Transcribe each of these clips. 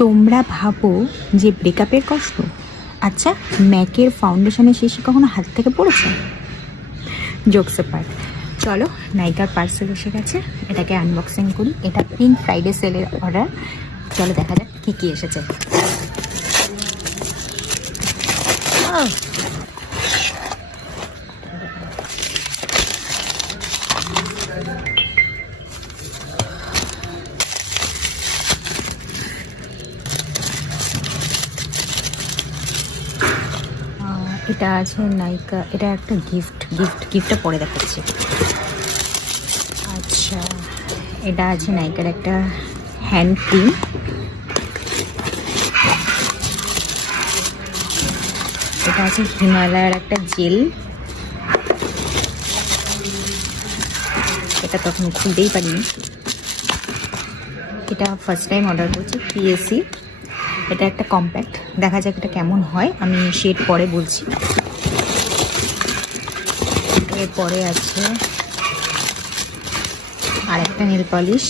তোমরা ভাবো যে ব্রেকআপের কষ্ট, আচ্ছা ম্যাকের ফাউন্ডেশনের শেষে কখনো হাত থেকে পড়েছে? Jokes part. চলো, নাইকার পার্সেল এসে গেছে, এটাকে আনবক্সিং করি। এটা পিঙ্ক ফ্রাইডে সেলের অর্ডার। চলো দেখা যাক কী কী এসেছে। এটা আছে নাইকা, এটা একটা গিফটটা পরে দেখাচ্ছি। আচ্ছা, এটা আছে নাইকার একটা হ্যান্ড ক্রিম। এটা আছে হিমালয়ার একটা জেল, এটা তখন খুলতেই পারিনি, এটা ফার্স্ট টাইম অর্ডার করছি, পিএসি। এটা একটা কম্প্যাক্ট, দেখা যাক এটা কেমন হয়, আমি শেড পরে বলছি। এরপরে আছে আর একটা নেল পলিশ।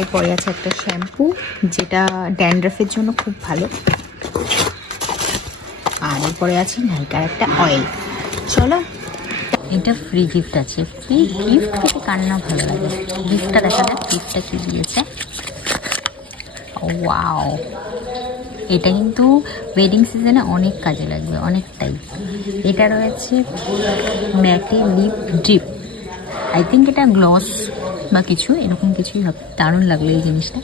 এরপরে আছে একটা শ্যাম্পু, যেটা ড্যান্ড্রাফের জন্য খুব ভালো। আর এরপরে আছে নাইকার একটা অয়েল। চলো, এটা ফ্রি গিফট আছে। ফ্রি গিফট থেকে কার না ভালো লাগে। গিফটটা দেখা যাক গিফটটা কি দিয়েছে। ওয়াও, এটা কিন্তু ওয়েডিং সিজনে অনেক কাজে লাগবে, অনেকটাই। এটা রয়েছে ম্যাকে লিপ ড্রিপ, আই থিঙ্ক এটা গ্লস বা কিছু এরকম কিছুই হবে। দারুণ লাগলো এই জিনিসটা।